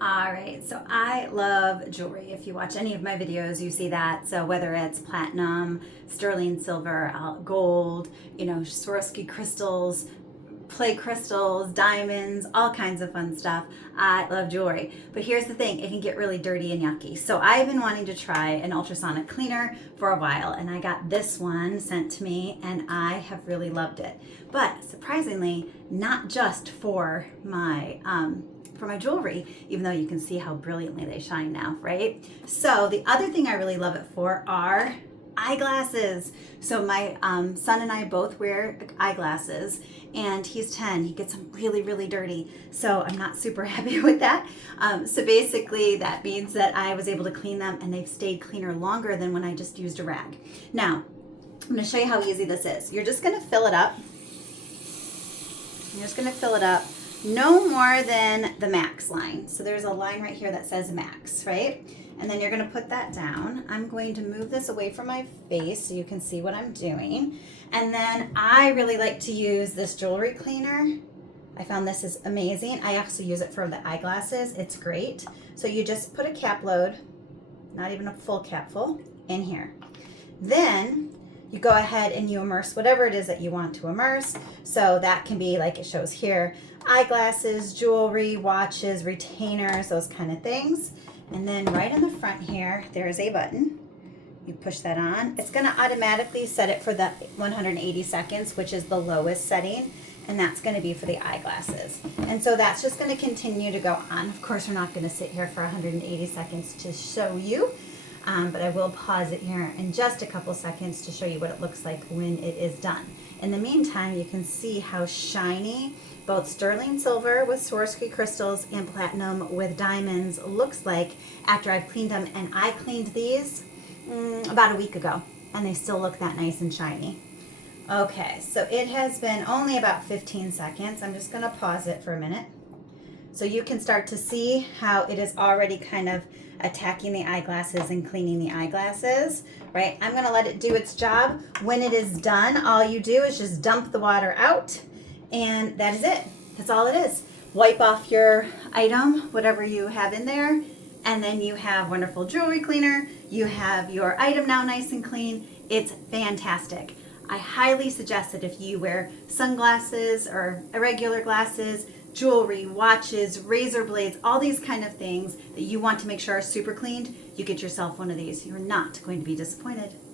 All right, so I love jewelry. If you watch any of my videos, you see that. So whether it's platinum, sterling silver, gold, Swarovski crystals, play crystals, diamonds, all kinds of fun stuff. I love jewelry. But here's the thing, it can get really dirty and yucky. So I've been wanting to try an ultrasonic cleaner for a while, and I got this one sent to me and I have really loved it. But surprisingly, not just for my jewelry, even though you can see how brilliantly they shine now, right? So the other thing I really love it for are eyeglasses. So my son and I both wear eyeglasses, and he's 10. He gets them really, really dirty. So I'm not super happy with that. So basically that means that I was able to clean them and they've stayed cleaner longer than when I just used a rag. Now, I'm gonna show you how easy this is. You're just gonna fill it up. You're just gonna fill it up no more than the max line. So there's a line right here that says max, right? And then you're gonna put that down. I'm going to move this away from my face so you can see what I'm doing. And then I really like to use this jewelry cleaner. I found this is amazing. I also use it for the eyeglasses. It's great. So you just put a cap load, not even a full cap full, in here. Then you go ahead and you immerse whatever it is that you want to immerse. So that can be, like it shows here, eyeglasses, jewelry, watches, retainers, those kind of things. And then right in the front here, there's a button. You push that on. It's gonna automatically set it for the 180 seconds, which is the lowest setting. And that's gonna be for the eyeglasses. And so that's just gonna continue to go on. Of course, we're not gonna sit here for 180 seconds to show you. But I will pause it here in just a couple seconds to show you what it looks like when it is done. In the meantime, you can see how shiny both sterling silver with Swarovski crystals and platinum with diamonds looks like after I've cleaned them. And I cleaned these about a week ago, and they still look that nice and shiny. Okay, so it has been only about 15 seconds. I'm just gonna pause it for a minute. So you can start to see how it is already kind of attacking the eyeglasses and cleaning the eyeglasses, right? I'm gonna let it do its job. When it is done, all you do is just dump the water out, and that is it. That's all it is. Wipe off your item, whatever you have in there, and then you have wonderful jewelry cleaner. You have your item now nice and clean. It's fantastic. I highly suggest that if you wear sunglasses or irregular glasses, jewelry, watches, razor blades, all these kind of things that you want to make sure are super cleaned, you get yourself one of these. You're not going to be disappointed.